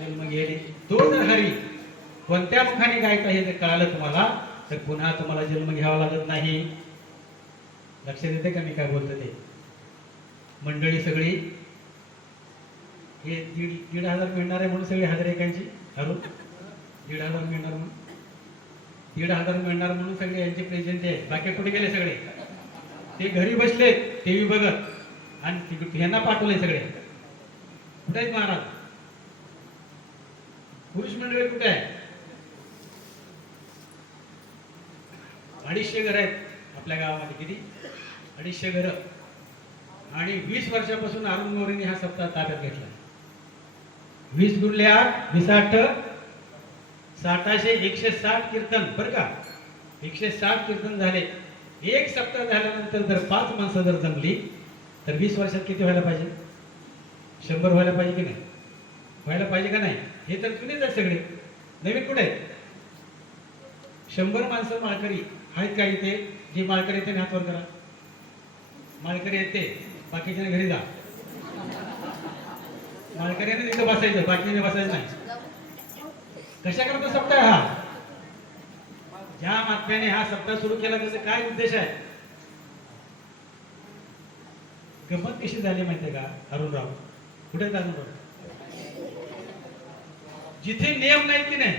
जन्म घेणे तो जर हरी कोणत्या मुखाने गायचा हे जर कळालं तुम्हाला तर पुन्हा तुम्हाला जन्म घ्यावा लागत नाही. लक्षात येते का मी काय बोलतो ते? मंडळी सगळी हे 1,500 मिळणार आहे म्हणून सगळी हजर एकांची अरुण 1,500 मिळणार म्हणून 1,500 मिळणार म्हणून सगळे यांचे प्रेझेंट आहे. बाकी कुठे गेले सगळे? ते घरी बसले टीव्ही बघत आणि यांना पाठवले सगळे. कुठे आहेत महाराज? पुरुष मंडळी कुठे आहे? 250 घर आहेत आपल्या गावामध्ये. किती? 250 घर. आणि 20 वर्षापासून अरुण मोरेंनी हा सप्ताह ताब्यात घेतला. 20 गुणले 8 20 8 1600 160 कीर्तन बरं का. 160 कीर्तन झाले. एक सप्ताह झाल्यानंतर जर 5 माणसं जर जमली तर 20 वर्षात किती व्हायला पाहिजे? 100 व्हायला पाहिजे की नाही? व्हायला पाहिजे का नाही? हे तर जुनेच आहेत सगळे. नवीन कुठे आहेत? 100 माणसं माळकरी आहेत का इथे? जे माळकरी येते हातवर करा. माळकरी येते बाकीच्या घरी जा. माळकऱ्याने तिथं बसायचं बाकीने बसायचं नाही. कशा करता सप्ताह हा? ज्या महात्म्याने हा सप्ताह सुरू केला त्याचा काय उद्देश आहे? गंमत कशी झाली माहितीये का अरुणराव? कुठे अरुणराव? जिथे नियम नाहीत की नाही,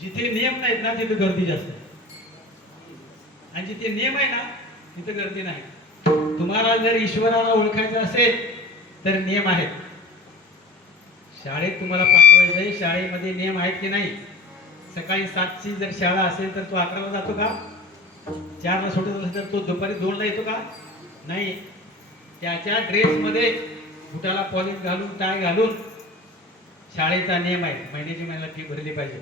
जिथे नियम नाहीत ना तिथे गर्दी जास्त आणि जिथे नियम आहे ना तिथे गर्दी नाही. तुम्हाला जर ईश्वराला ओळखायचं असेल तर नियम आहेत. शाळेत तुम्हाला पाठवायचंय, शाळेमध्ये नियम आहेत की नाही? सकाळी 7 ची जर शाळा असेल तर तो 11 ला जातो का? 4 ला सोडत असेल तर तो दुपारी 2 ला येतो का? नाही. त्याच्या ड्रेसमध्ये बुटाला पॉलिश घालून टाय घालून शाळेचा नियम आहे. महिन्याची महिन्याला फी भरली पाहिजे,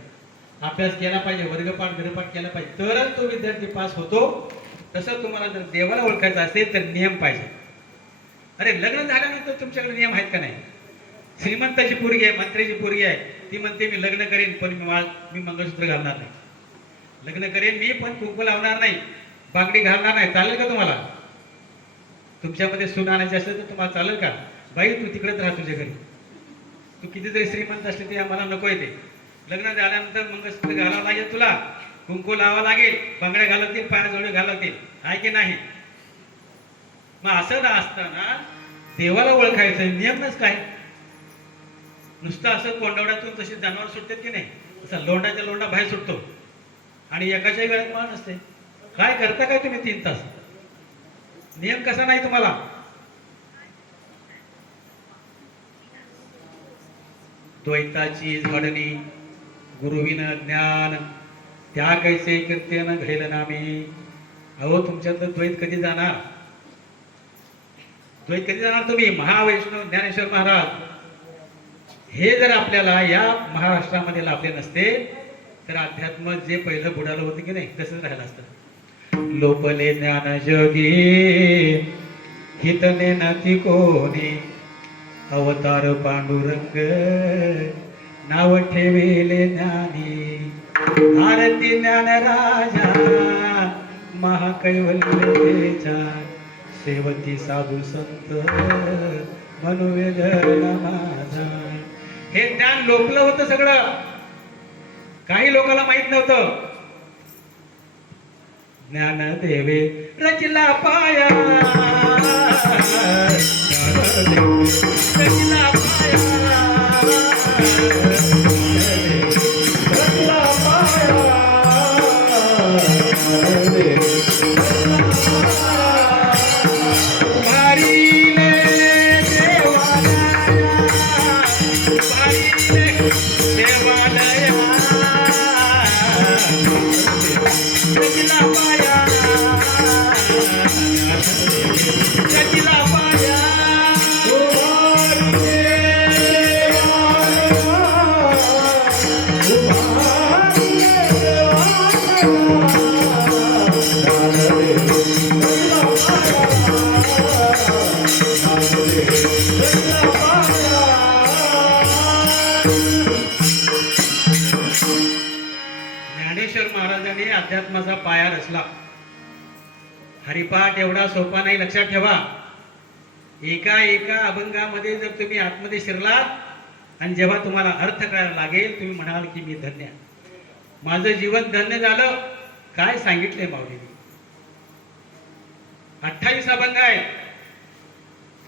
अभ्यास केला पाहिजे, वर्गपाठ गृहपाठ केला पाहिजे, तरच तो विद्यार्थी पास होतो. तसं तुम्हाला जर देवाला ओळखायचं असेल तर नियम पाहिजे. अरे लग्न झाल्यानंतर तुमच्याकडे नियम आहेत का नाही? श्रीमंताची पोरगी आहे, मंत्र्याची पोरगी आहे, ती म्हणते मी लग्न करेन पण मी मंगळसूत्र घालणार नाही. लग्न करेन मी पण कुंकू लावणार नाही, बागडी घालणार नाही. चालेल का तुम्हाला? तुमच्यामध्ये सून आणायची असेल तर तुम्हाला चालेल का? बाई तू तिकडेच राहा तुझ्या घरी. तू किती जरी श्रीमंत असले ते आम्हाला नको येते. लग्न झाल्यानंतर मंगळसूत्र घालावं लागेल, तुला कुंकू लावा लागेल, बांगड्या घालतील, पायाजोडे घालतील, आहे की नाही? मग असं ना असताना देवाला ओळखायचं नियमच काय? नुसतं असं कोंडवड्यातून तसे जनावर सुटतात की नाही, तसा लोंडाच्या लोंडा बाहेर सुटतो आणि एकाच्याही वेळेत मान असते. काय करता काय तुम्ही 3 तास? नियम कसा नाही तुम्हाला? द्वैताची झाडणी गुरुविन ज्ञान त्या कैसे कीर्तन घडेल नामी. अहो तुमच्यातलं द्वैत कधी जाणार? द्वैत कधी जाणार तुम्ही? महावैष्णव ज्ञानेश्वर महाराज हे जर आपल्याला या महाराष्ट्रामध्ये लाभले नसते तर अध्यात्म जे पहिलं बुडालं होतं की नाही तसंच राहिलं असतं. लोपले ज्ञान जगी हितने नाती कोणी अवतार पांडुरंग नाव ठेविले ज्ञानी. आरती ज्ञान राजा महाकैवल्यतेच्या सेवती साधू संत मनोवेद माझा. हे ज्ञान लोपलं होतं सगळं. काही लोकांना माहित नव्हतं. ज्ञान देवे रचला पाया, रचला पाया, रचला पाया. ज्ञानेश्वर महाराजांनी अध्यात्माचा पाया रचला. हरिपाठ एवढा सोपा नाही, लक्षात ठेवा. एका एका अभंगामध्ये जर तुम्ही आतमध्ये शिरलात आणि जेव्हा तुम्हाला अर्थ कळायला लागेल तुम्ही म्हणाल की मी धन्य आहे. माझं जीवन धन्य झालं. काय सांगितलंय माऊलीने? 28 अभंग आहेत.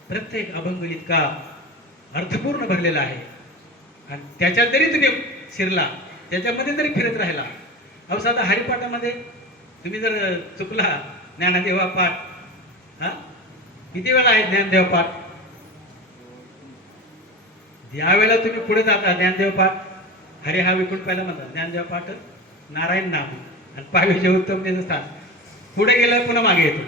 प्रत्येक अभंग इतका अर्थपूर्ण भरलेला आहे आणि त्याच्यात जरी तुम्ही शिरला, त्याच्यामध्ये जरी फिरत राहिला. अहो साधा हरिपाठामध्ये तुम्ही जर चुकला, ज्ञानदेवा पाठ, हा किती वेळा आहे ज्ञानदेव पाठ? ज्यावेळेला तुम्ही पुढे जाता ज्ञानदेव पाठ, हरे हा विकुंठ पहिला म्हणतात ज्ञानदेव पाठ, नारायण नाम आणि पावेचे उत्तम त्याचं स्थान. पुढे गेलं पुन्हा मागे येतो.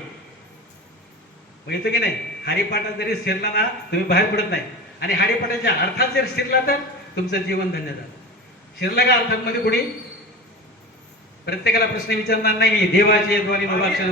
मग येतो की नाही? हरिपाठात जरी शिरला ना तुम्ही बाहेर पडत नाही. आणि हरिपाठाच्या अर्थात जर शिरला तर तुमचं जीवन धन्य झालं. शिरला का अर्थांमध्ये कुणी? प्रत्येकाला प्रश्न विचारणार नाही. देवाची द्वारी नवाक्षर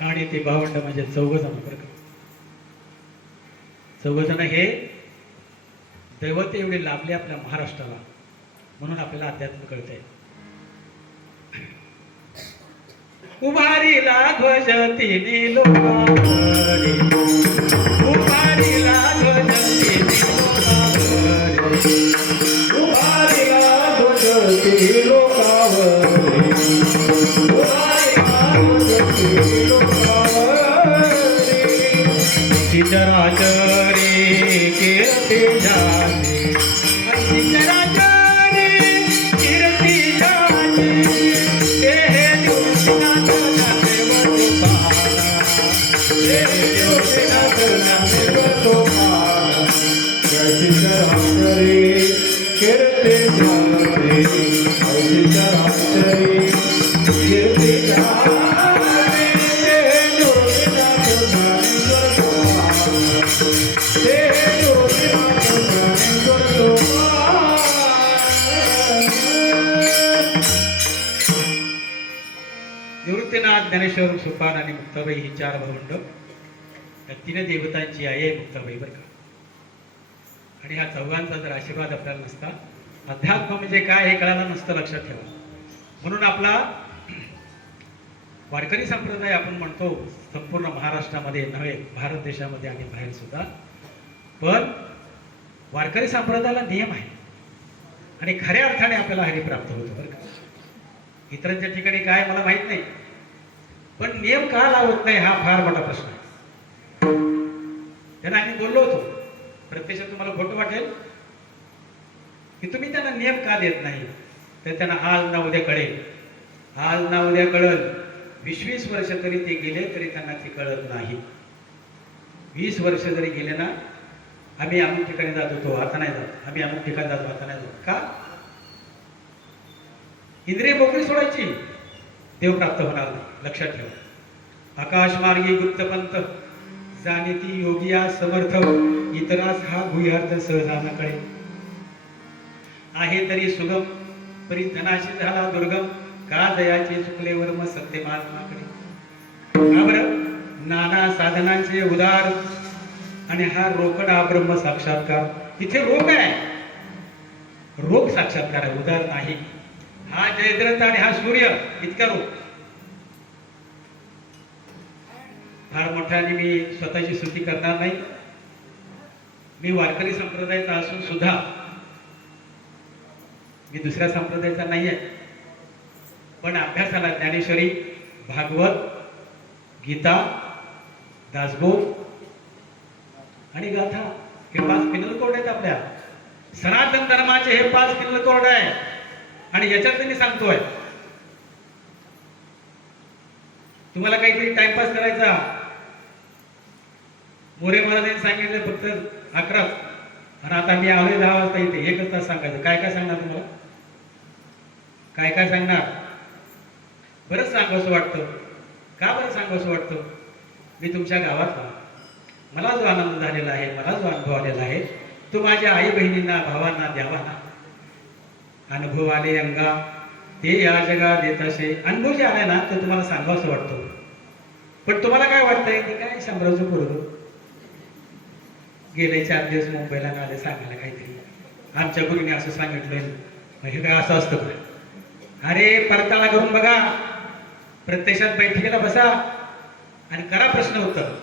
आणि ते भावंड म्हणजे चौघजण. चौघजण हे दैवत एवढे लाभले आपल्या महाराष्ट्राला, म्हणून आपल्याला अध्यात्म कळतंय. उभारीला ध्वज तिन्ही लोकांवरी, उभारीला ध्वज तिन्ही लोकांवरी, उभारीला ध्वज तिन्ही लोकांवरी, उभारीला ध्वज तिन्ही लोकांवरी. चितराचरी कीर्ती झाली, चितराचरी कीर्ती झाली, हे ज्योतिनाथ नामेव गोपाला, हे ज्योतिनाथ नामेव गोपाला. चितराचरी कीर्ती झाली, चितराचरी कीर्ती झाली, निवृत्तीनाथ, ज्ञानेश्वर, सुपान आणि मुक्ताबाई ही चार भावंड. या तीन देवतांची आई आहे मुक्ताबाई बरं का. आणि ह्या चौघांचा जर आशीर्वाद आपल्याला नसता, अध्यात्म म्हणजे काय हे कळायला नसतं, लक्षात ठेवा. म्हणून आपला वारकरी संप्रदाय आपण म्हणतो संपूर्ण महाराष्ट्रामध्ये नव्हे, भारत देशामध्ये आणि बाहेर सुद्धा. पण वारकरी संप्रदायाला नियम आहे आणि खऱ्या अर्थाने आपल्याला हरी प्राप्त होतो बरं का. इतरांच्या ठिकाणी काय मला माहित नाही, पण नियम का लावत नाही हा फार मोठा प्रश्न आहे. त्यांना आम्ही बोललो होतो, प्रत्यक्षात तुम्हाला खोटं वाटेल की तुम्ही त्यांना नियम का देत नाही, तर त्यांना आज ना उद्या कळेल, आज ना उद्या कळल. 20-20 वर्ष तरी ते गेले तरी त्यांना ते कळत नाही. 20 वर्ष जरी गेले ना, आम्ही अमुक ठिकाणी जात होतो आता नाही जात, आम्ही अमुक ठिकाणी जातो आता नाही जात. का? इंद्रिय मोकळी सोडायची, देव प्राप्त होणार नाही. लक्षात ठेवा. आकाशमार्गी गुप्तपंत जाणीती योगिया समर्थ, इतरास हा गुह्यार्थ सहजाना कळे. आहे तरी सुगम परी धनाशी झाला दुर्गम, का दयाचे चुकले वर्म सत्य महात्माकडे. का बरं? नाना साधनांचे उदार आणि हा रोकडा ब्रह्म साक्षात्कार. इथे रोग आहे, रोग साक्षात्कार आहे, उदार नाही. हा जयद्रथ आणि हा सूर्य इतका रोग. फार मोठ्याने मी स्वतःची स्तुती करणार नाही. मी वारकरी संप्रदायाचा असून सुद्धा मी दुसऱ्या संप्रदायाचा नाही आहे. पण अभ्यासाला ज्ञानेश्वरी, भागवत, गीता, दासबोध आणि गाथा हे 5 पिनल कोड आहेत आपल्या सनातन धर्माचे. हे 5 पिनल कोड आहे आणि याच्यात मी सांगतोय तुम्हाला काहीतरी टाइमपास करायचा. मोरे महाराजांनी सांगितलं फक्त 11 आणि आता मी आलोय 10 वाजता इथे 1 तास सांगायचं. काय काय सांगणार तुम्हाला? काय काय सांगणार? बरंच सांगावंसं वाटतं. का बरं सांगावंसं वाटतं? मी तुमच्या गावातला मला जो आनंद झालेला आहे, मला जो अनुभव आलेला आहे तो माझ्या आई बहिणींना, भावांना द्यावा ना. अनुभव आले अंगा ते या जगा देत असे. अनुभव जे आलाय ना तो तुम्हाला सांगावंसं वाटतो. पण तुम्हाला काय वाटतंय ते काय शंभराचं पोरगं गेले 4 दिवस मुंबईला आले सांगायला काहीतरी आमच्या गुरुने असं सांगितलं. हे काय असं असतं का? अरे परताळा करून बघा, प्रत्यक्षात बैठकीला बसा आणि करा प्रश्न उत्तर.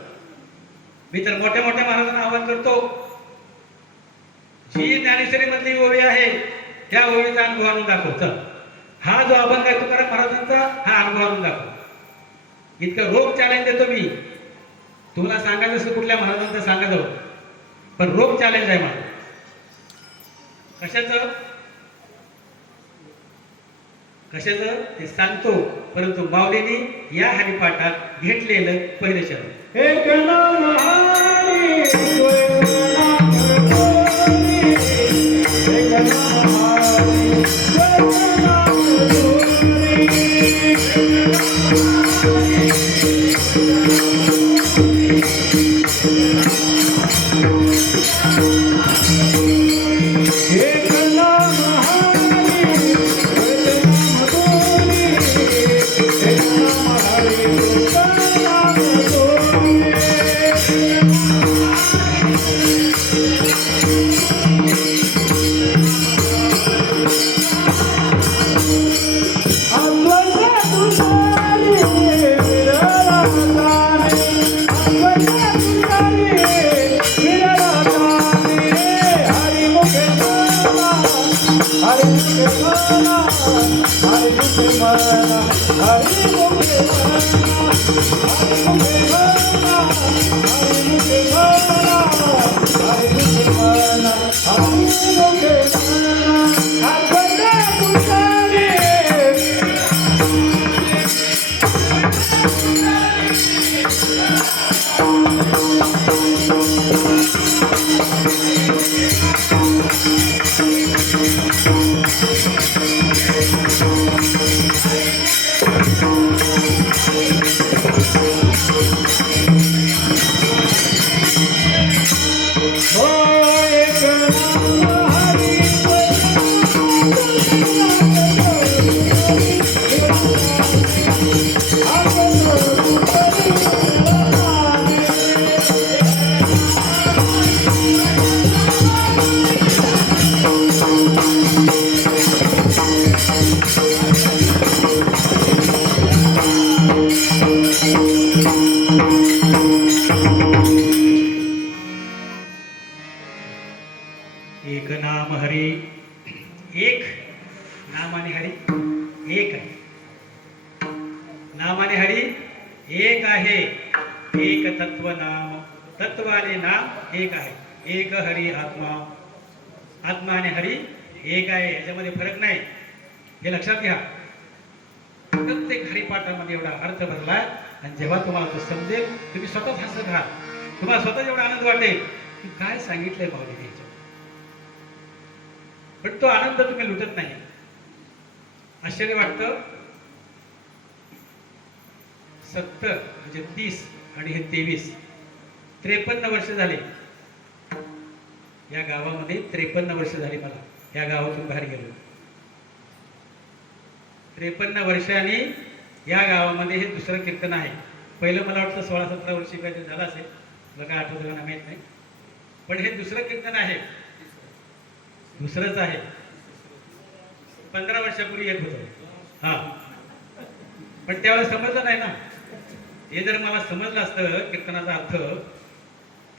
मी तर मोठ्या मोठ्या महाराजांना आवाहन करतो, जी ज्ञानेश्वरी मधली ओवी आहे त्या ओवीचा अनुभव आणून दाखव. चल, हा जो अभंग आहे तुकाराम महाराजांचा हा अनुभव आणून दाखव. इतकं रोग चॅलेंज देतो मी तुला. सांगायचं असं कुठल्या महाराजांचं सांगा जाऊ, पण रोग चॅलेंज आहे मला. कशाचं कशाचं ते सांगतो, परंतु माऊलींनी या हरिपाठात घेतलेलं पहिलं शरण. एक नाम हरी, एक नाम आणि हरी एक आहे. नाम आणि हरी एक आहे. एक तत्व नाम, तत्व आणि नाम एक आहे. एक हरी आत्मा, आत्मा आणि हरी एक आहे. याच्यामध्ये फरक नाही, हे लक्षात घ्या. प्रत्येक हरिपाठामध्ये एवढा अर्थ भरलाय आणि जेव्हा तुम्हाला तो समजेल तुम्ही स्वतःच हसत राहा. तुम्हाला स्वतः एवढा आनंद वाटेल की काय सांगितलंय माऊलीने. पण तो आनंद तुम्ही लुटत नाही. आश्चर्य वाटतं. 70 म्हणजे 30 आणि हे 23 53 वर्ष झाले या गावामध्ये. 53 वर्ष झाली मला या गावातून बाहेर गेलो. 53 वर्षांनी या गावामध्ये हे दुसरं कीर्तन आहे. पहिलं मला वाटतं 16-17 वर्षी काहीतरी झालं असेल, मला काय आठवतं का माहित नाही. पण हे दुसरं कीर्तन आहे, दुसरंच आहे. 15 वर्षापूर्वी येत होतं. हा, पण त्यावेळेस समजलं नाही ना. हे जर मला समजलं असतं कीर्तनाचा अर्थ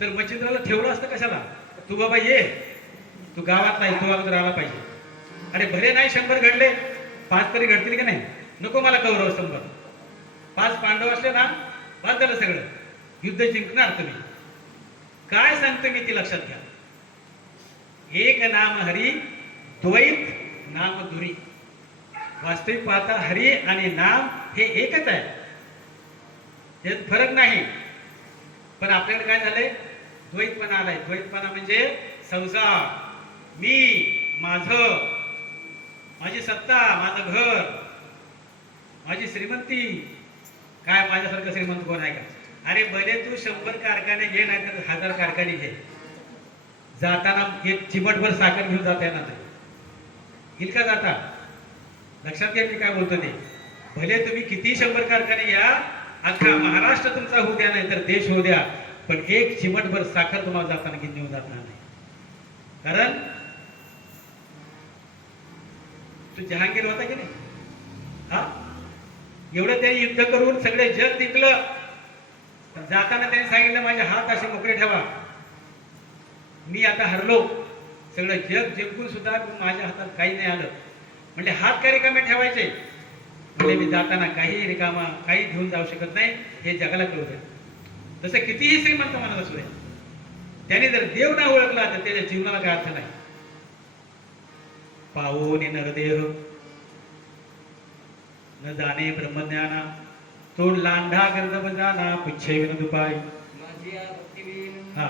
तर मच्छिंद्राला ठेवलं असतं कशाला. तू बाबा ये, तू गावात नाही, तू अगोदर आला पाहिजे. अरे भले नाही 100 घडले, 5 तरी घडतील की नाही. नको मला कौरव स्तंभ. 5 पांडव असले ना, बाद झालं सगळं. युद्ध जिंकणार तुम्ही. काय सांगतो मी ती लक्षात घ्या. एक नाम हरी, द्वैत नाम दुरी. वास्तविक पाहता हरी आणि नाम हे एकच आहे, यात फरक नाही. पण आपल्याकडे काय झालंय, द्वैतपणा आलाय. द्वैतपणा म्हणजे संसार, मी, माझं, माझी सत्ता, माझं घर, माझी श्रीमंती. काय माझ्यासारखं श्रीमंत कोण आहे का? अरे भले तू 100 कारखाने घे, नाही तर 1000 कारखाने घे, जाताना एक चिमटभर साखर घेऊन जाता येणार नाही. येईल का जाता? लक्षात घ्या मी काय बोलतो ते. भले तुम्ही किती 100 कारखाने घ्या, अख्खा महाराष्ट्र तुमचा होऊ द्या, नाही तर देश होऊ द्या, पण एक चिमटभर साखर तुम्हाला जाताना घेऊन जाणार नाही. कारण तू जहांगीर होता की नाही? हा, एवढं त्यांनी युद्ध करून सगळे जग जिंकलं. जाताना त्यांनी सांगितलं माझे हात असे मोकळे ठेवा, मी आता हरलो. सगळं जग जिंकून सुद्धा माझ्या हातात काही नाही आलं. म्हणजे हात काय रिकामे ठेवायचे? म्हणजे मी जाताना काही रिकामा काही घेऊन जाऊ शकत नाही, हे जगाला कळू द्या. तसं कितीही श्रीमंत माणूस असू द्या, त्याने जर देव ना ओळखला तर त्याच्या जीवनाला काय अर्थ नाही. पावोनी नरदेह न जाणे ब्रह्मज्ञाना, तोंड लांढा गर्दभ जाना, पुच्छे विन दुपाई. हा,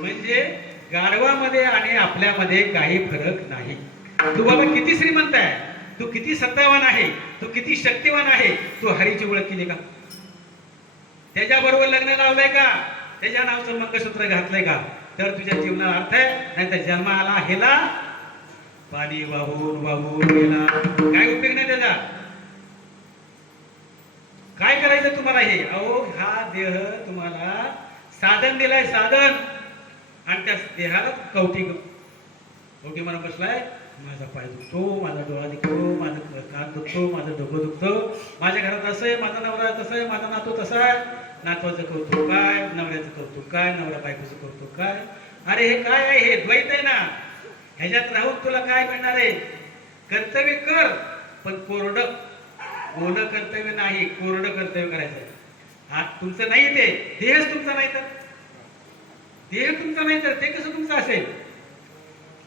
म्हणजे गाढवामध्ये आणि आपल्यामध्ये काही फरक नाही. तू बाबा किती श्रीमंत आहे, तू किती सत्तावान आहे, तू किती शक्तिवान आहे, तू हरीची ओळख केली का? त्याच्याबरोबर लग्न लावलंय का? त्याच्या नावचं मंगळसूत्र घातलंय का? तर तुझ्या जीवनाला अर्थ आहे. नाही तर जन्माला हेला पाणी वाहून वाहून गेला, काय उपयोग नाही त्याचा. काय करायचं तुम्हाला? हे अहो, हा देह तुम्हाला साधन दिलाय, साधन. आणि त्या देहाला कवटी म्हणून बसलाय. माझा पाय दुखतो, माझा डोळा दुखतो, माझं कान दुखतो, माझं डोकं दुखतं, माझ्या घरात असं आहे, माझा नवरा तसं आहे, माझा नातू तसा आहे. नातवाचं कौतुक काय, नवऱ्याचं कौतुक काय, नवरा बायकोचं कौतुक काय. अरे हे काय आहे? हे द्वैत आहे ना. ह्याच्यात राहून तुला काय मिळणार आहे? कर्तव्य कर, पण कोरडं. ओलं कर्तव्य नाही, कोरडं कर्तव्य करायचं. हा तुमचं नाही, ते देहच तुमचा नाही तर, देह तुमचा नाही तर ते कसं तुमचं असेल?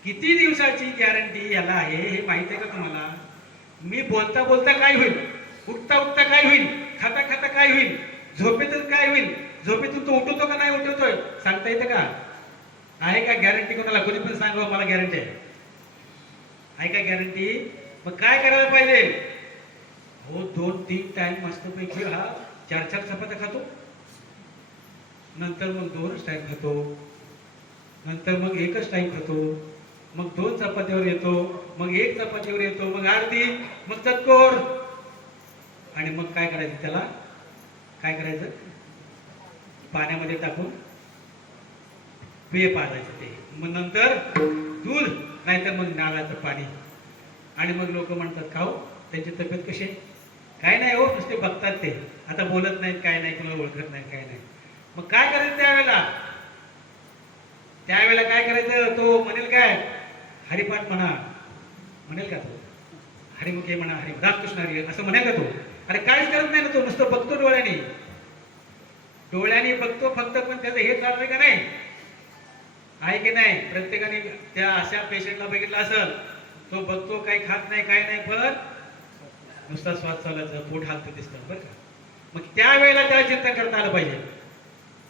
किती दिवसाची गॅरंटी याला आहे हे माहिती आहे का तुम्हाला? मी बोलता बोलता काय होईल, उठता उठता काय होईल, खाता खाता काय होईल, झोपेतच काय होईल, झोपेतून तो उठवतो का नाही उठवतोय सांगता येतं का? आहे का गॅरंटी कोणाला? कोणी पण सांगा मला गॅरंटी आहे का गॅरंटी? मग काय करायला पाहिजे? हो 2-3 टाइम मस्तपैकी हा 4-4 चपात्या खातो, नंतर मग 2च टाइम खातो, नंतर मग 1च टाइम खातो, मग 2 चपातीवर येतो, मग 1 चपातीवर येतो, मग अर्धी, मग चतकोर. आणि मग काय करायचं त्याला? काय करायचं? पाण्यामध्ये टाकून पेय पाजायचं ते. मग नंतर दूध, नाहीतर मग नारळाचं पाणी. आणि मग लोक म्हणतात खाऊ त्यांची तब्येत कशी आहे? काय नाही हो, नुसते बघतात ते, आता बोलत नाहीत, काय नाही, कोणाला ओळखत नाही, काय नाही. मग काय करायचं त्यावेळेला? त्यावेळेला काय करायचं? तो म्हणेल काय? हरिपाठ म्हणा, म्हणेल का तो? हरिमुखे म्हणा, हरि रामकृष्ण हरी असं म्हणेल का तो? अरे काहीच करत नाही ना तो, नुसतं बघतो डोळ्याने. डोळ्याने बघतो फक्त, पण त्याचं हे चाललंय का नाही? आहे की नाही? प्रत्येकाने त्या अशा पेशंटला बघितलं असेल, तो बघतो, काही खात नाही, काय नाही, पण नुसता श्वास चालायचा, पोट हालतं दिसतं, बरं का? मग त्यावेळेला त्याला चिंतन करता आलं पाहिजे,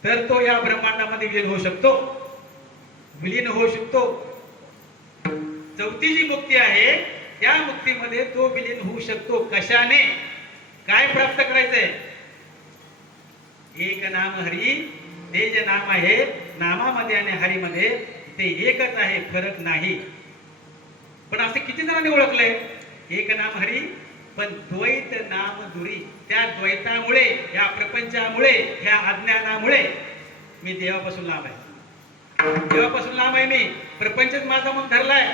तर तो या ब्रह्मांडामध्ये विलीन होऊ शकतो, विलीन होऊ शकतो. चौथी जी मुक्ती आहे त्या मुक्तीमध्ये तो विलीन होऊ शकतो. कशाने? काय प्राप्त करायचंय? एक नाम हरी, ते जे नाम आहे, नामामध्ये आणि हरीमध्ये ते एकच आहे, फरक नाही. पण असे किती जणांनी ओळखलंय एक नाम हरी, पण द्वैत नाम दुरी. त्या द्वैतामुळे, या प्रपंचामुळे, ह्या अज्ञानामुळे मी देवापासून लांब आहे. देवापासून लांब आहे मी, प्रपंचच माझा म्हणून धरलाय.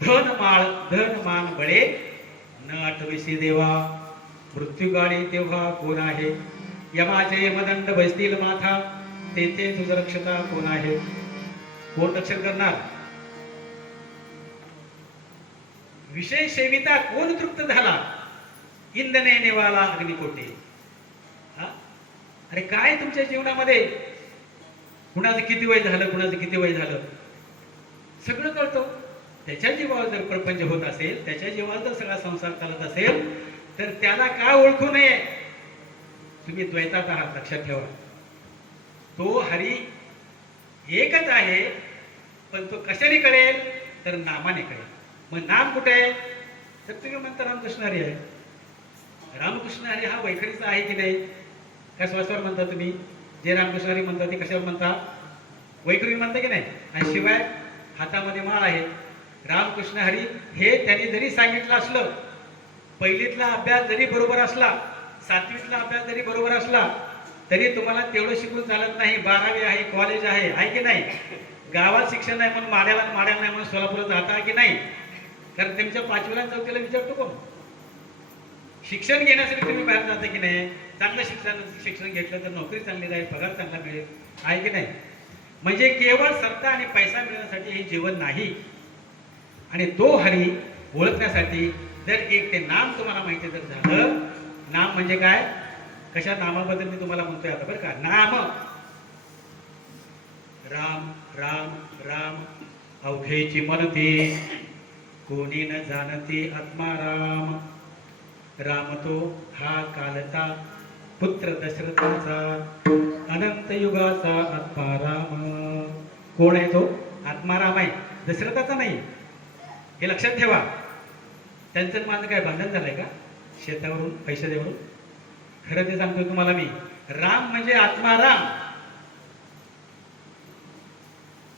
धन मान बळे न आठविसी देवा, मृत्यू गाडी तेव्हा कोण आहे? यमाचे यमदंड बसतील माथा, तेथे तुझ रक्षता कोण आहे? कोण रक्षण करणार? विषय सेविता कोण तृप्त झाला? इंधने निवाला अग्निकोटे. हा, अरे काय तुमच्या जीवनामध्ये कुणाचं किती वय झालं, कुणाचं किती वय झालं सगळं कळतं. त्याच्या जीवावर जर प्रपंच होत असेल, त्याच्या जीवावर जर सगळा संसार चालत असेल, तर त्याला का ओळखू नये? तुम्ही द्वैतात आहात, लक्षात ठेवा. तो हरी एकच आहे, पण तो कशाने कळेल? तर नामाने कळेल. मग नाम कुठे आहे? तर तुम्ही म्हणता रामकृष्ण हरी आहे. रामकृष्ण हरी हा वैखरीचा आहे की नाही? काय श्वासावर म्हणता तुम्ही? जे रामकृष्ण हरी म्हणतात ते कशावर म्हणता? वैखरी म्हणता की नाही? आणि शिवाय हातामध्ये माळ आहे. रामकृष्ण हरी हे त्यांनी जरी सांगितलं असलं, पहिलीतला अभ्यास जरी बरोबर असला, सातवीतला अभ्यास जरी बरोबर असला, तरी तुम्हाला तेवढं शिकून चालत नाही. 12वी आहे, कॉलेज आहे की नाही? गावात शिक्षण नाही म्हणून माड्याला नाही म्हणून सोलापूरला जाता की नाही? कारण तुमच्या 5वीला 4थीला विचारतो कोण? शिक्षण घेण्यासाठी तुम्ही बाहेर जाता की नाही? चांगलं शिक्षण घेतलं तर नोकरी चांगली राहील, पगार चांगला मिळेल, आहे की नाही? म्हणजे केवळ सत्ता आणि पैसा मिळवण्यासाठी हे जीवन नाही. आणि तो हरी ओळखण्यासाठी जर एक ते नाम तुम्हाला माहिती जर झालं, नाम म्हणजे काय? कशा नामाबद्दल मी तुम्हाला म्हणतोय आता बरं का. नाम राम राम राम अवघेची म्हणती, कोणी न जाणती आत्मा राम. राम तो हा कालचा पुत्र दशरथाचा, अनंत युगाचा आत्मा राम. कोण आहे तो? आत्मा राम आहे, दशरथाचा नाही. हे लक्षात ठेवा. त्यांचं माझं काय भांडण झालंय का शेतावरून, पैशादेवरून? खरं ते सांगतोय तुम्हाला मी. राम म्हणजे आत्मा राम.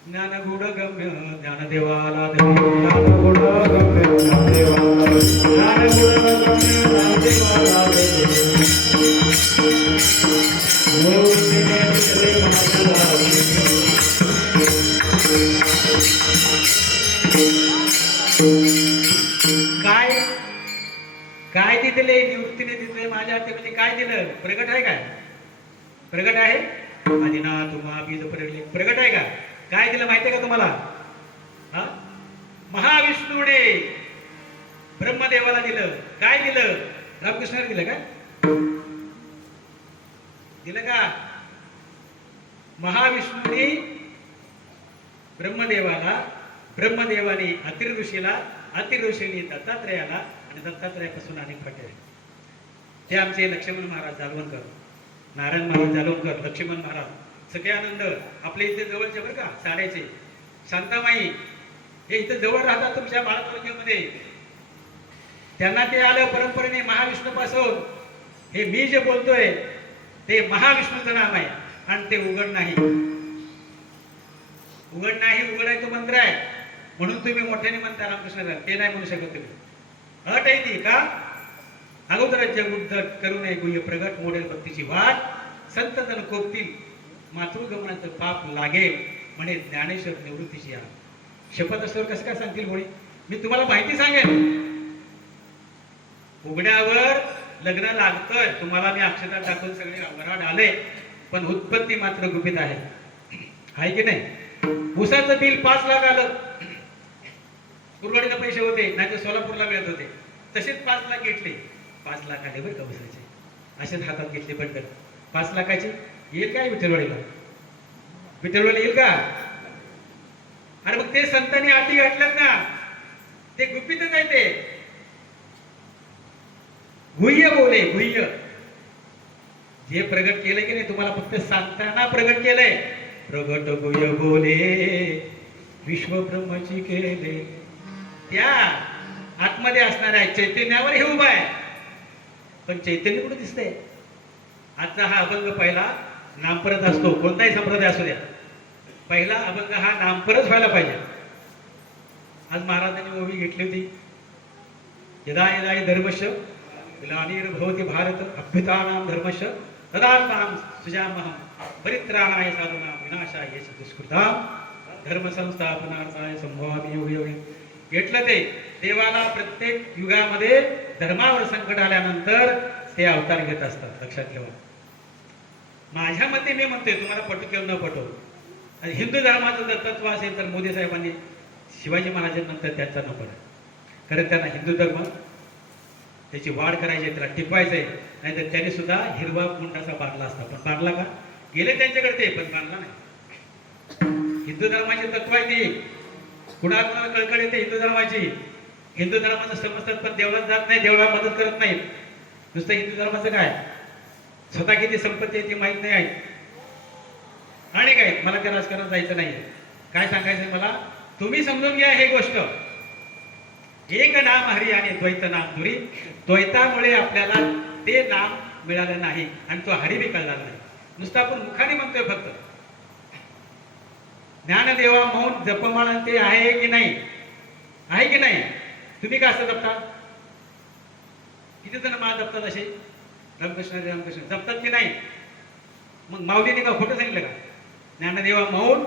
ज्ञानगुण गम्य ज्ञानदेवाला ज्ञानगुण गम्य ज्ञानदेवाला काय काय दिले? निवृत्तीने दिले माझ्या हाती. म्हणजे काय दिलं? प्रगट आहे काय? प्रगट आहे. आदिना तुम्हा बीज प्रगट आहे का? काय दिलं माहितीये का तुम्हाला? हा, महाविष्णूने ब्रह्मदेवाला दिलं. काय दिलं? रामकृष्णाला दिलं का? दिलं का? महाविष्णूने ब्रह्मदेवाला, ब्रह्मदेवाने अतिर ऋषीला, अतिर ऋषीने दत्तात्रयाला, आणि दत्तात्रयापासून अनेक प्रकार आहेत. ते आमचे लक्ष्मण महाराज जालवणकर, नारायण महाराज जालवणकर, लक्ष्मण महाराज, सगळे आनंद आपल्या इथे जवळचे बरं का, साड्याचे शांतामाई, हे इथे जवळ राहतात तुमच्या बाळापूरमध्ये. त्यांना ते आलं परंपरेने महाविष्णू पासून. हे मी जे बोलतोय ते महाविष्णूचं नाम आहे, आणि ते उघड नाही. उघड नाही, उघड आहे तो मंत्र आहे. म्हणून तुम्ही मोठ्याने म्हणता रामकृष्ण, ते नाही म्हणू शकत तुम्ही. अट आहे ती का? अगोदर जग उद्धट करू नये गुह्य प्रगट, मोडेल भक्तीची वाट, संत जन कोपतील मातृगमनाचं पाप लागेल, म्हणे ज्ञानेश्वर निवृत्तीची आ. शपथ असल्यावर कसं काय सांगतील कोणी? मी तुम्हाला माहिती सांगेन. उघड्यावर लग्न लागतंय, तुम्हाला मी अक्षता टाकून सगळे वराड आले, पण उत्पत्ती मात्र गुपित आहे की नाही? उसाचं बिल 5 लाख आलं, कुरवाडीला पैसे होते, नाही तर सोलापूरला मिळत होते, तसेच 5 लाख घेतले. 5 लाख आले बरं का उसाचे, असेच हातात घेतले बंडल. 5 लाखाची येईल काय विठ्ठलवाडीला? विठ्ठलवाडीला येईल का? अरे मग ते संतांनी अटी घातल्यात ना, ते गुपितच आहे. ते गुह्य बोले, गुह्य जे प्रगट केले की नाही, तुम्हाला फक्त सांगताना प्रगट केलंय. प्रगट गुह्य बोले विश्व ब्रह्मची केले. त्या आतमध्ये असणाऱ्या चैतन्यावर हे उभा आहे, पण चैतन्य कुठे दिसतंय? आजचा हा अभंग पहिला नामपरत असतो, कोणताही संप्रदाय असू द्या, पहिला अभंग हा नामपरत व्हायला पाहिजे. आज महाराजांनी ओवी घेतली होती, यदा यदा हि धर्मश ग्लानिर्भवति भारत अभ्युत्थानं धर्मश तदात्मानं सृजाम्यहं परित्राणाय साधूनां विनाशाय च दुष्कृतां धर्म संस्थापनार्थाय संभवामि योगे योगे. घेतलं ते. देवाला प्रत्येक युगामध्ये धर्मावर संकट आल्यानंतर ते अवतार घेत असतात, लक्षात ठेवा. माझ्या मते मी म्हणते, तुम्हाला पटो किंवा न पटो, हिंदू धर्माचं जर तत्व असेल तर मोदी साहेबांनी शिवाजी महाराजांनंतर त्यांचा नको, कारण त्यांना हिंदू धर्म त्याची वाढ करायची आहे, त्याला टिपवायचंय. नाही तर त्याने सुद्धा हिरवा गुंडाचा बांधला असता, पण बांधला का? गेले त्यांच्याकडे ते, पण बांधला नाही. हिंदू धर्माची तत्व आहे ती. कुणाला कळकळ येते हिंदू धर्माची. हिंदू धर्माचं समजतात पण देवळात जात नाही, देवळात मदत करत नाही. नुसतं हिंदू धर्माचं काय, स्वतः किती संपत्ती आहे ती माहित नाही आहे. आणि काय, मला त्या राजकारणात जायचं नाही. काय सांगायचं मला, तुम्ही समजून घ्या हे गोष्ट. एक नाम हरी आणि द्वैत नाम दुरी. द्वैतामुळे आपल्याला ते नाम मिळालं नाही आणि तो हरी बी कळला नाही. नुसतं आपण मुखाने म्हणतोय फक्त. ज्ञानदेवा मौन जपमाळ ते आहे की नाही? आहे की नाही? तुम्ही का असं जपता? किती जण माळ जपतात असे? रामकृष्ण रामकृष्ण जपतात की नाही? मग माऊलीने का खोटं सांगितलं का? ज्ञानदेवा मौन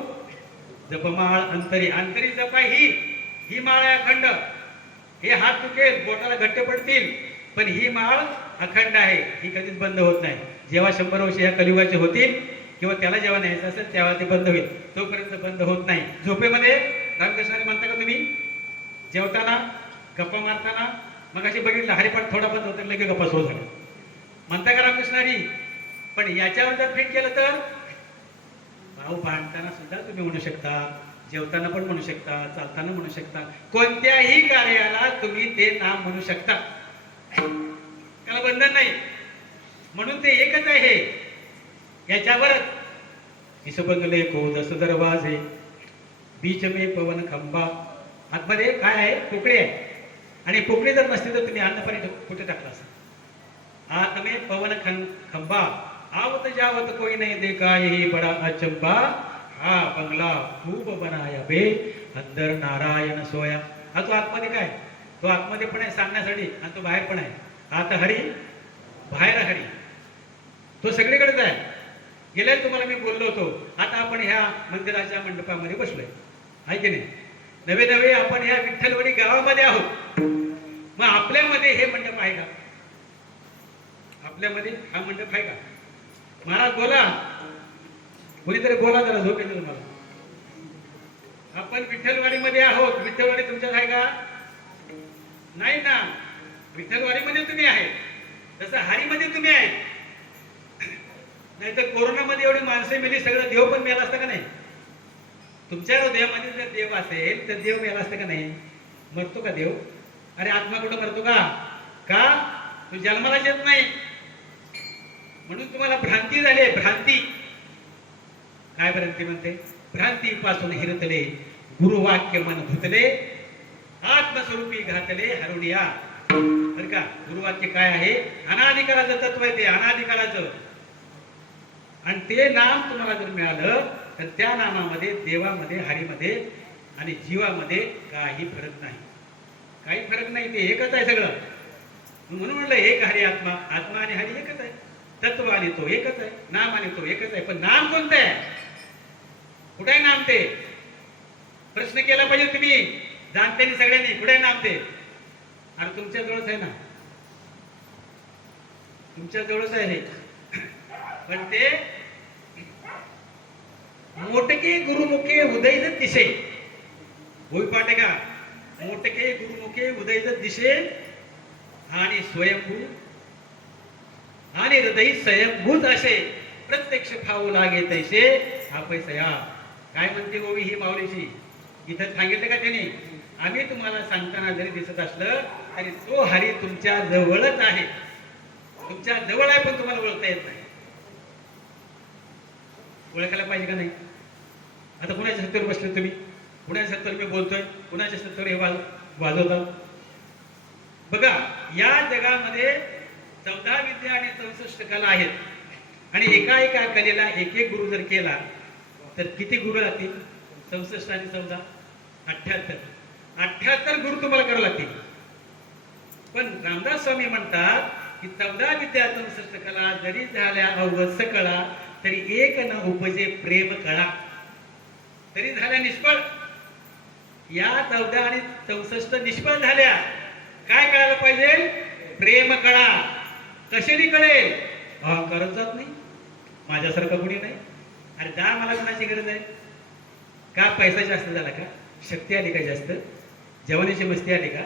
जपमाळ अंतरी. अंतरी जपा ही माळ आहे अखंड. हे हात दुखेल, बोटाला घट्ट पडतील, पण ही माळ अखंड आहे, ही कधीच बंद होत नाही. जेव्हा 100 वर्ष या कलियुगाचे होतील किंवा त्याला जेव्हा न्यायचं असेल तेव्हा ते बंद होईल, तोपर्यंत बंद होत नाही. झोपेमध्ये रामकृष्णाने म्हणता का तुम्ही? जेवताना, गप्पा मारताना, मग अशी बघितलं हरिपाठ थोडा बंद होतं लगेच गप्पा सुरू झाला. म्हणता का रामकृष्णारी? पण याच्यावर जर फिट केलं तर भाऊ भांडताना सुद्धा तुम्ही म्हणू शकता, जेवताना पण म्हणू शकता, चालताना म्हणू शकता, कोणत्याही कार्याला तुम्ही ते नाम म्हणू शकता, त्याला बंधन नाही. म्हणून ते एकच आहे. याच्यावरच इसबंगले को दस दरवाजे बीच में पवन खंबा. आतमध्ये काय आहे? पोकळी आहे. आणि पोकळी जर नसती तर तुम्ही अन्न पाणी कुठे टाकलं असं? आत में पवन खंबा आवत जावत कोई नहीं देखा यही बड़ा अचंबा. हा बंगला खूप बनाया बे अंदर नारायण सोया. हा तो आतमध्ये काय? तो आतमध्ये पण आहे सांगण्यासाठी आणि तो बाहेर पण आहे. आत हरी बाहेर हरी, तो सगळीकडेच आहे. गेल्या तुम्हाला मी बोललो होतो. आता आपण ह्या मंदिराच्या मंडपामध्ये बसलोय, आहे की नाही? नवे नवे आपण ह्या विठ्ठलवाडी गावामध्ये आहोत. मग आपल्यामध्ये हे मंडप आहे का? आपल्यामध्ये हा मंडप आहे का? महाराज बोला, कोणीतरी बोला जरा, झोप येते तुम्हाला. आपण विठ्ठलवाडीमध्ये आहोत. विठ्ठलवाडी तुमच्यात आहे का? नाही ना. विठ्ठलवाडीमध्ये तुम्ही आहे, तसं हरीमध्ये तुम्ही आहे. नाही तर कोरोनामध्ये एवढी माणसे मेली, सगळं देव पण मेला असतं का नाही? तुमच्या हृदयामध्ये जर देव असेल तर देव मेला असतं का नाही? मरतो का देव? अरे आत्मा कुठं मरतो का? का? तू जन्मालाच येत नाही. म्हणून तुम्हाला भ्रांती झाली. भ्रांती काय भ्रांती म्हणते? भ्रांती पासून हिरतले गुरुवाक्य मन धुतले आत्मस्वरूपी घातले हरुनिया. बर का? गुरुवाक्य काय आहे? अनादिकालाचं तत्व आहे ते, अनादिकालाचं. आणि ते नाम तुम्हाला जर मिळालं तर त्या नामामध्ये, देवामध्ये, हरीमध्ये आणि जीवामध्ये काही फरक नाही. काही फरक नाही, ते एकच आहे सगळं. म्हणून म्हणलं एक हरी आत्मा. आत्मा आणि हरी एकच आहे. तत्व आणि तो एकच आहे, नाम आणि तो एकच आहे. पण नाम कोणतं आहे? कुठे आहे नाम ते? प्रश्न केला पाहिजे तुम्ही जाणत्यानी सगळ्यांनी. कुठे आहे नाम ते? अरे तुमच्या जवळच आहे ना, तुमच्या जवळच आहे. पण ते मोटके गुरुमुखे उदय दिशे. होई पाठे का? मोटके गुरुमुखे उदय दिशे आणि स्वयंभू आणि हृदय स्वयंभूत असे प्रत्यक्ष खाऊ लागे तैसे हा पैसा. काय म्हणते गोवी ही माऊलीची? इथं सांगितलं का त्यांनी? आम्ही तुम्हाला सांगताना जरी दिसत असलं तरी तो हरी तुमच्या जवळच आहे. तुमच्या जवळ आहे पण तुम्हाला ओळखता येत नाही. ओळखायला पाहिजे का नाही? आता कुणाच्या सत्तेवर बसले तुम्ही? कुणाच्या सत्तेवर मी बोलतोय? कुणाच्या सत्तेवर हे वाजवतात? बघा, या जगामध्ये 14 विद्या आणि 64 कला आहेत. आणि एका कलेला एक एक गुरु जर केला तर किती गुरु लागतील? 64 आणि 14 78 गुरु तुम्हाला करावे लागतील. पण रामदास स्वामी म्हणतात की 14 विद्या 64 कला जरी झाल्या अवघ सकळा तरी एक न उपजे प्रेम कळा. तरी झाल्या निष्फळ. या 14 आणि 64 निष्फळ झाल्या. काय कळायला पाहिजे? प्रेम कळा. कशाने कळेल? अहंकारच जात नाही, माझ्यासारखं कुणी नाही. अरे जा, मला कोणाची गरज आहे का? पैसा जास्त झाला का? शक्ती आली का जास्त? जवानीची मस्ती आली का?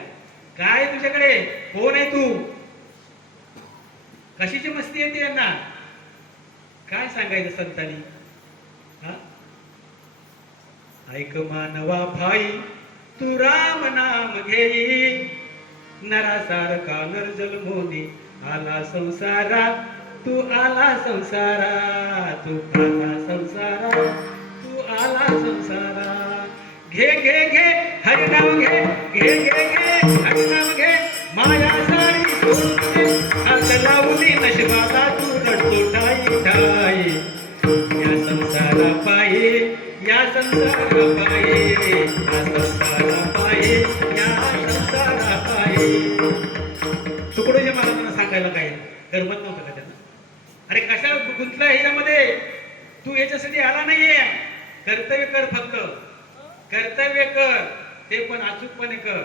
काय तुझ्याकडे? कोण आहे तू? कशाची मस्ती येते यांना? काय सांगायचं संतांनी? हा, ऐक मानवा भाई तू राम नाम घेई, नरासारखा नर जन्मोनी आला संसारात, तू आला संसारात, तू आला संसारात, तू आला संसारात. घे घे घे हरिनाम घे, घे घे घे हरिनाम घे, माया सारी सोडून हात लावली नशिबाला तू रडतो ठाई ठाई. या संसारा पायी, या संसारा पायी, या संसारा पायी, या संसारा पायी. तुकडोजी महाराजांना सांगायला काय गरमत नव्हतं का त्यांना? अरे कशाला गुंतला ह्याच्यामध्ये? तू याच्यासाठी आला नाहीये. कर्तव्य कर, फक्त कर्तव्य कर, ते पण अचूकपणे कर.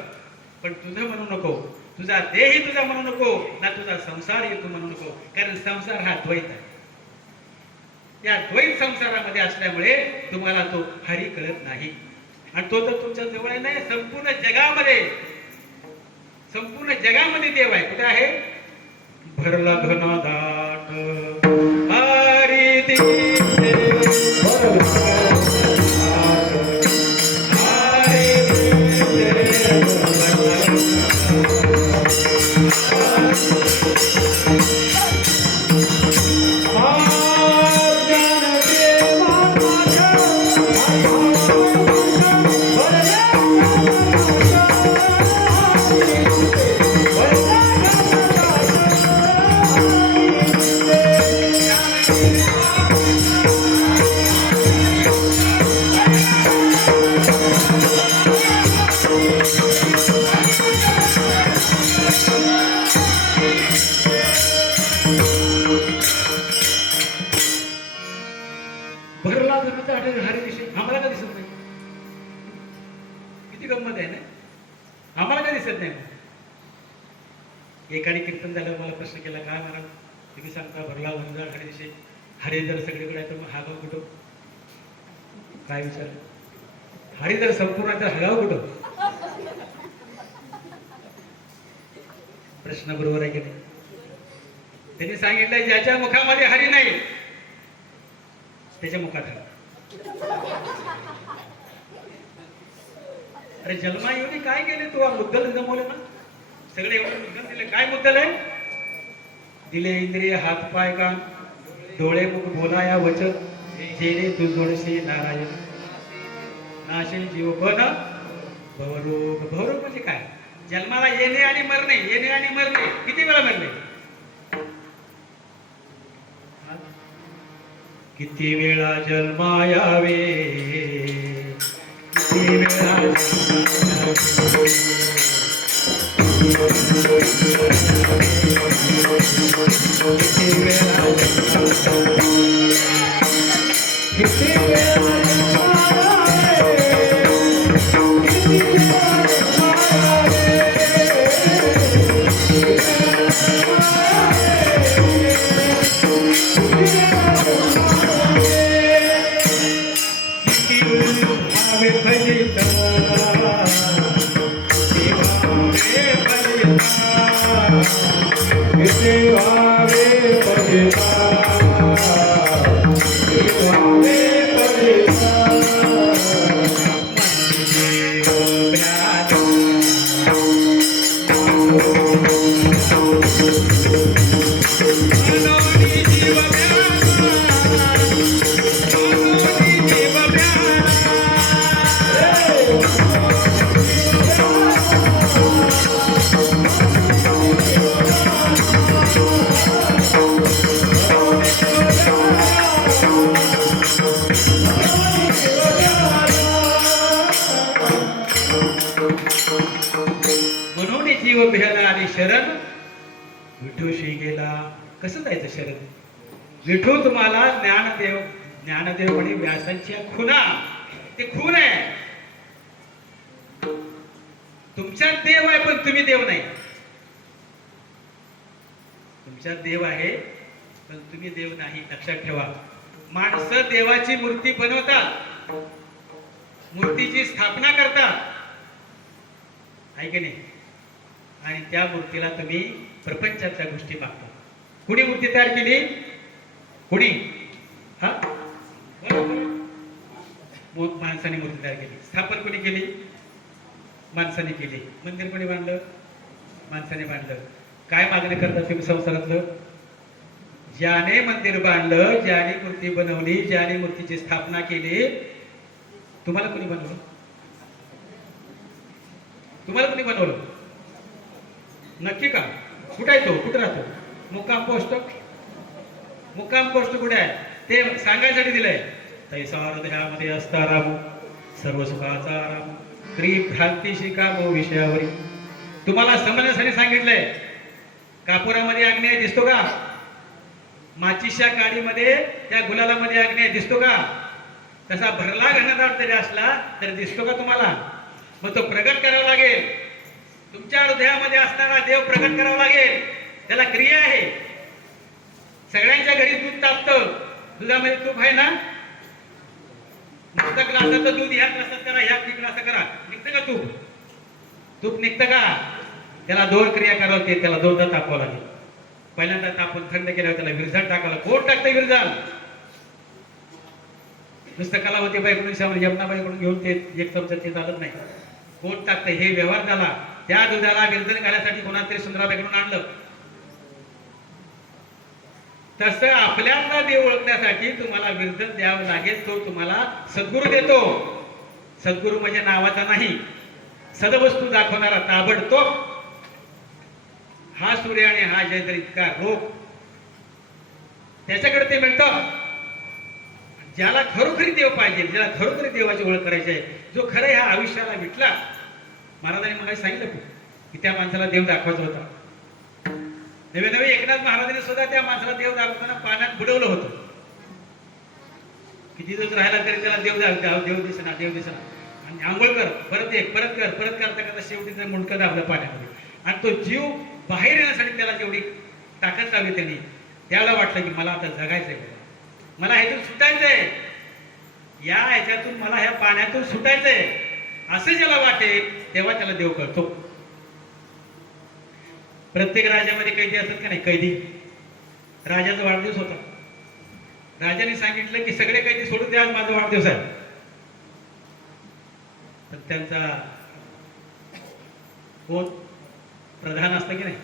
पण तुझं म्हणू नको, तुझा देही तुझा म्हणू नको, ना तुझा संसार येतो म्हणू नको. कारण संसार हा द्वैत आहे. या द्वैत संसारामध्ये असल्यामुळे तुम्हाला तो हरी कळत नाही. आणि तो तर तुमच्या जवळ नाही, संपूर्ण जगामध्ये, संपूर्ण जगामध्ये देव आहे. कुठे आहे? भरला घना दाट हरी दिसे, भरला धनाचा हरी दिसे. आम्हाला का दिसत नाही? किती गंमत आहे ना? आम्हाला का दिसत नाही? एकाने कीर्तन झालं, मला प्रश्न केला, काय महाराज तुम्ही सांगता भरला धनाचा हरी दिसे, हरी जर सगळीकडे आहे तर मग हा गाव कुठं? काय विचार? हरी जर संपूर्ण तर हा गाव कुठं? प्रश्न बरोबर आहे की नाही? त्यांनी सांगितलं ज्याच्या मुखामध्ये हरी नाही त्याच्या मुखात हरी. अरे जन्मा येऊन काय केले? तू मुद्दल गमवले ना सगळे, एवढे मुद्दल दिले. काय मुद्दल आहे? दिले इंद्रिय हात पाय कान डोळे मुख बोलाया वचन, जेणे तू जोडशी नारायण, नाशे जीव पण भवरोग. भवरोग म्हणजे काय? जन्माला येणे आणि मरणे, येणे आणि मरणे. किती वेळा मरले? किती वेळा जन्मा यावे, किती वेळा किती वेळा किती वेळा जीव भेला आणि शरण विठूशी गेला. कसं जायचं शरण? विठू तुम्हाला ज्ञानदेव, ज्ञानदेव आणि व्यासांच्या खुना, ते खून आहे. तुमच्यात देव आहे पण तुम्ही देव नाही. तुमच्यात देव आहे पण तुम्ही देव नाही. लक्षात ठेवा. माणसं देवाची मूर्ती बनवतात, मूर्तीची स्थापना करतात, आहे की नाही? आणि त्या मूर्तीला तुम्ही प्रपंचाच्या गोष्टी मागता. कुणी मूर्ती तयार केली? कुणी? हा, माणसाने मूर्ती तयार केली. स्थापन कोणी केली? माणसाने केली. मंदिर कोणी बांधलं? माणसाने बांधलं. काय मागणी करतात तुम्ही संसारातलं? ज्याने मंदिर बांधलं, ज्याने मूर्ती बनवली, ज्याने मूर्तीची स्थापना केली, तुम्हाला कोणी बनवलं? तुम्हाला कोणी बनवलं? नक्की का? कुठे आहे तो? कुठे राहतो? मुक्काम पोस्ट? मुक्काम पोस्ट कुठे आहे ते सांगायसाठी दिलंय. तैसा हृदयामध्ये असता राम, सर्व सुखाचा आराम, क्री भ्रांती शिकामो विषयावरी. तुम्हाला समजण्यासाठी सांगितलंय. कापुरामध्ये अग्नी दिसतो का? माचीच्या काडीमध्ये त्या गुलालामध्ये अग्नी दिसतो का? तसा भरला घनदाट जरी असला तर दिसतो का तुम्हाला? मग तो प्रगट करावा लागेल. तुमच्या हृदयामध्ये असणारा देव प्रगट करावा लागेल. त्याला क्रिया आहे. सगळ्यांच्या घरी दूध तापतं, दुधामध्ये तूप आहे ना? नुसतं ग्लासाचं दूध ह्या ग्लासात करा, ह्या ग्लासात करा, निघतं का तूप? तूप निघतं का? त्याला दोन क्रिया करावं लागते. त्याला दोनदा तापवावं लागेल. पहिल्यांदा तापून थंड केल्यावर त्याला विरजण टाकावं. कोण टाकतं विरजण? नुसतं कलावती बाईकडून यमुनाबाईकडून घेऊन ते एक चमचा ते चालत नाही. कोण टाकतं? हे व्यवहार झाला. त्या दुधाला विरजण घालण्यासाठी कोणाला तरी सुंदराबाईकडून आणलं. तसं आपल्याला देव ओळखण्यासाठी तुम्हाला विरजण द्यावं लागेल. तो तुम्हाला सद्गुरू देतो. सद्गुरू म्हणजे नावाचा नाही, सदवस्तू दाखवणारा ताबडतोब. हा सूर्य आणि हा जयंत्र इतका रोग, त्याच्याकडे ते मिळतं. ज्याला खरोखरी देव पाहिजे, ज्याला खरोखरी देवाची ओळख करायची आहे, जो खरं ह्या आयुष्याला विटला. महाराजांनी मला सांगितलं की त्या माणसाला देव दाखवायचा होता. नवे नवे एकनाथ महाराजांनी सुद्धा त्या माणसाला देव दाखवताना पाण्यात बुडवलं होतं. किती दिवस राहिला तरी त्याला देव दिसना, देव दिसना. आणि आंघोळ कर, परत एक, परत कर, परत करता करता शेवटी मुंडकं दाबलं पाण्यामध्ये. आणि तो जीव बाहेर येण्यासाठी त्याला जेवढी ताकद लावली त्यांनी, त्याला वाटलं की मला आता जगायचंय, मला ह्यातून सुटायचंय, या ह्याच्यातून मला ह्या पाण्यातून सुटायचंय असं ज्याला वाटेल तेव्हा त्याला देव कळतो. प्रत्येक राज्यामध्ये कैदी असतात का नाही? कैदी. राजाचा वाढदिवस होता. राजाने सांगितलं की सगळे कैदी सोडून द्या, आज माझा वाढदिवस आहे. तर त्यांचा कोण प्रधान असतं की नाही,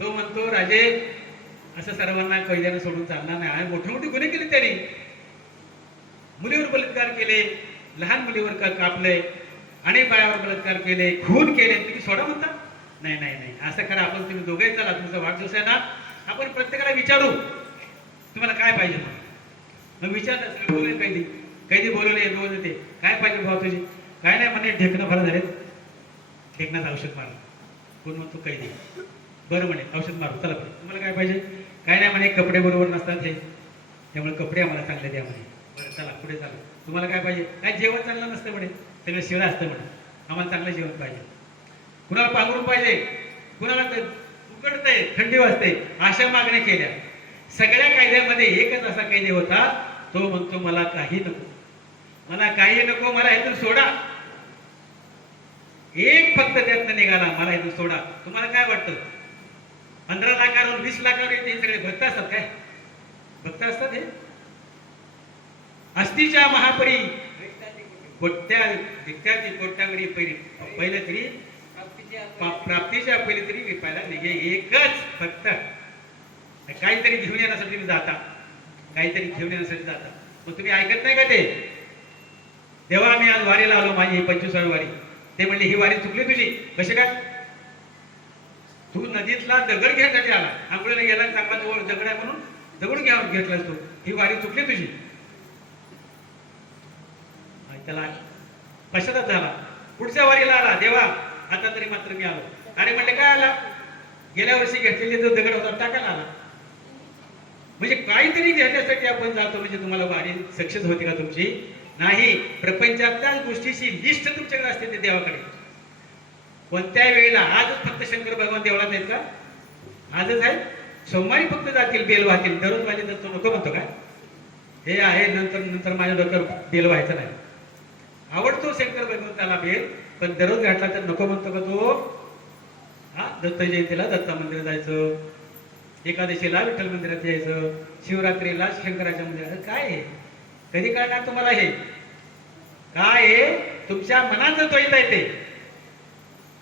तो म्हणतो राजे असं सर्वांना कैद्याने सोडून चालणार नाही. मोठे मोठे गुन्हे केले त्यांनी. मुलीवर बलात्कार केले, लहान मुलीवर कापले, अनेक बायावर बलात्कार केले, खून केले. तुम्ही सोडा म्हणता? नाही नाही नाही, असं करा, आपण तुम्ही दोघे चला, तुमचा वाढदिवस आहे ना, आपण प्रत्येकाला विचारू तुम्हाला काय पाहिजे. मग विचारलं सगळे बोलले. कैदी कैदी बोलवले, रोज येते. काय पाहिजे भाऊ तुझी? काय नाही म्हणे, ढेकणं फार झालेत, ढेकणाचं औषध मारा. कोण म्हणतो? कैदी. बरं म्हणे, औषध मारू, चला. तुम्हाला काय पाहिजे? काय नाही म्हणे, कपडे बरोबर नसतात हे, त्यामुळे कपडे आम्हाला चांगले द्या म्हणे. बरं चला, पुढे चालू. तुम्हाला काय पाहिजे? काय जेवण चांगलं नसतं म्हणे, सगळं शिळं असतं म्हणे, आम्हाला चांगलं जेवण पाहिजे. कुणाला पांघरून पाहिजे, कुणाला उकडतंय, थंडी वाजते, अशा मागण्या केल्या. सगळ्या कायद्यामध्ये एकच असा कैदी होता, तो म्हणतो मला काही नको, मला काही नको, मला इथून सोडा. एक फक्त त्यातनं निघाला, मला इथून सोडा. तुम्हाला काय वाटतं? 15 लाखावर 20 लाखावर येते सगळे भक्त असतात काय? भक्त असतात हे? अस्तीच्या महापरी कोट्यावरी पहिले तरी प्राप्तीच्या पहिले तरी विपायला निघे. एकच फक्त काहीतरी घेऊन येण्यासाठी तुम्ही जाता, काहीतरी घेऊन येण्यासाठी जाता. मग तुम्ही ऐकत नाही का ते? तेव्हा मी आज वारीला आलो, माझी 25वी वारी. ते म्हणले ही वारी चुकली तुझी. कशी काय? तू नदीतला दगड घ्यायसाठी आला, आंघोळीला गेला, चांगला दगड आहे म्हणून दगड घेतलास तू. ही वारी चुकली तुझी. त्याला पश्चाताप झाला. पुढच्या वारीला आला, देवा आता तरी मात्र मी आलो. अरे म्हणले काय आला? गेल्या वर्षी घेतलेले जो दगड होता टाकायला आला. म्हणजे काहीतरी घेण्यासाठी आपण जातो. म्हणजे तुम्हाला वारी सक्सेस होती का तुमची? नाही. प्रपंचातल्या गोष्टीची लिस्ट तुमच्याकडे असते ते देवाकडे. कोणत्या वेळेला? आजच फक्त शंकर भगवान देवळात आहेत का? आजच आहे. सोमवारी फक्त जातील, बेल वाहतील. दररोज वाहिले तर तो नको म्हणतो काय? हे आहे, नंतर नंतर माझ्या डोक्यावर बेल व्हायचं नाही. आवडतो शंकर भगवंताला बेल, पण दररोज घातला तर नको म्हणतो का तो? हा, दत्त जयंतीला दत्ता मंदिर जायचं, एकादशीला विठ्ठल मंदिरात यायचं, शिवरात्रीला शंकराच्या मंदिरात. काय आहे? कधी कळणार तुम्हाला हे? काय आहे? तुमच्या मनाचं द्वैत आहे ते,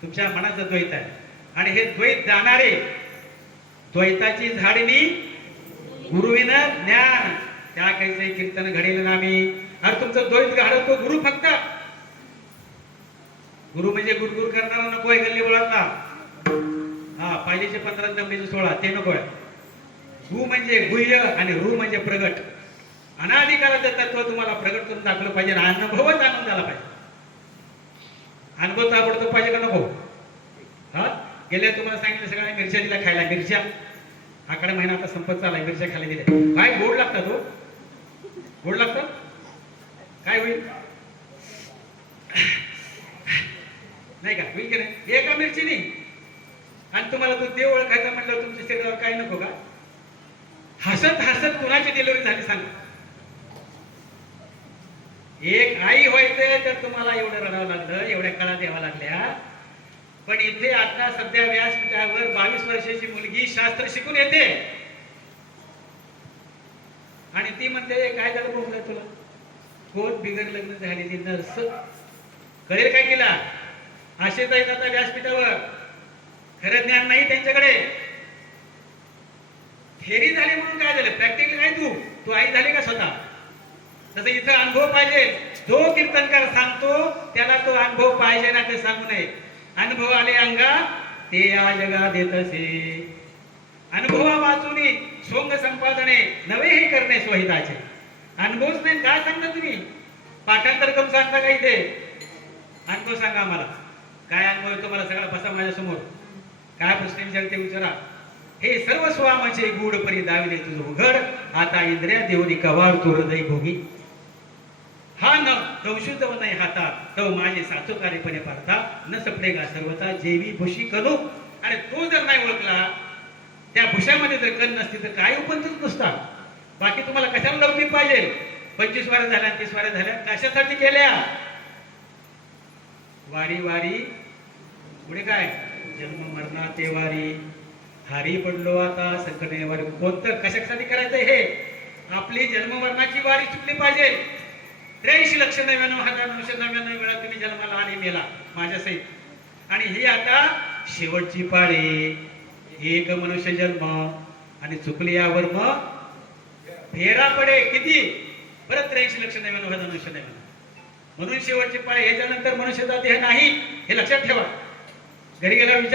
तुमच्या मनाचं द्वैत आहे. आणि हे द्वैत जाणारे, द्वैताची झाडणी गुरुविन ज्ञान, त्या कैसे कीर्तन घडेल नामी. अरे तुमचं द्वैत घडवतो गुरु फक्त. गुरु म्हणजे गुरगुर करणारा नको आहे गल्ली बोळातला. हा, पाहिजेचे 15 दमडीचे 16 ते नको आहे. गु म्हणजे गुह्य आणि रु म्हणजे प्रगट. अनाधिकाराचं तत्व तुम्हाला प्रगट करून दाखवलं पाहिजे. अनुभवच आनंद झाला पाहिजे. अनुभव ताबडतोब पाहिजे का नको? हा, गेल्या तुम्हाला सांगितलं सगळ्या मिरच्या दिल्या खायला. मिरच्या आकडा महिना आता संपत चाललाय, मिरच्या खायला दिल्या. काय गोड लागतात हो, गोड लागतात. काय होईल? नाही का? होईल की नाही? एका मिरचीने. आणि तुम्हाला तो देव ओळखायचा म्हटलं तुमच्या शरीरावर काय नको का? हसत हसत कुणाची डिलिव्हरी झाली सांगा? एक आई व्हायचंय तर तुम्हाला एवढं रडावं लागलं, एवढ्या कळा द्यावा लागल्या. पण इथे आता सध्या व्यासपीठावर 22 वर्षाची मुलगी शास्त्र शिकून येते आणि ती म्हणते काय झालं बोललं तुला? कोण बिगर लग्न झालेली नर्स कळेल काय तिला? असेच आहेत आता व्यासपीठावर. खरं ज्ञान नाही त्यांच्याकडे. थेरी झाली म्हणून काय झालं? प्रॅक्टिकल काय? तू आई झाली का स्वतः? तसं इथं अनुभव पाहिजे. जो कीर्तनकार सांगतो त्याला तो अनुभव पाहिजे ना, ते सांगू नये. अनुभव आले अंगा ते या जगा देत असे. अनुभवा वाचून सोंग संपादने नवे हे करणे स्वहिताचे. अनुभवच नाही काय सांगता तुम्ही? पाठांतर करून सांगता का इथे? अनुभव सांगा आम्हाला. काय अनुभव येतो मला सगळा? बसा माझ्या समोर. काय प्रश्न विचारते विचारा. हे सर्व स्वामाचे गुड परी दाविले तुझ उघड. आता इंद्रिया देवनी कवाड तू हृदय भोगी. हा न कौशु जव नाही हाता तव माझे साचोकारीपणे पारता. न सपडेगा सर्वता जेवी भुशी करू. आणि तो जर नाही ओळखला, त्या भुशामध्ये जर कण नसती तर काय उपंतच नसता. बाकी तुम्हाला कशाला लौकिक पाहिजे? 25 वाऱ्या झाल्या, 30 वाऱ्या झाल्या, कशासाठी केल्या? वारी वारी पुढे काय? जन्म मरणा ते वारी. हारी पडलो आता संकटे वारी. कोणतं कशासाठी करायचं हे? आपली जन्म मरणाची वारी चुकली पाहिजे. 83,99,999 वेळा तुम्ही जन्माला आले मेला माझ्या सहित. आणि ही आता शेवटची पाळी. एक मनुष्य जन्म आणि चुकली यावर मग फेरा पडे. किती? परत 83,99,999. म्हणून शेवटची पाळी. ह्याच्यानंतर मनुष्याचा देह नाही, हे लक्षात ठेवा. घरी गेला विचार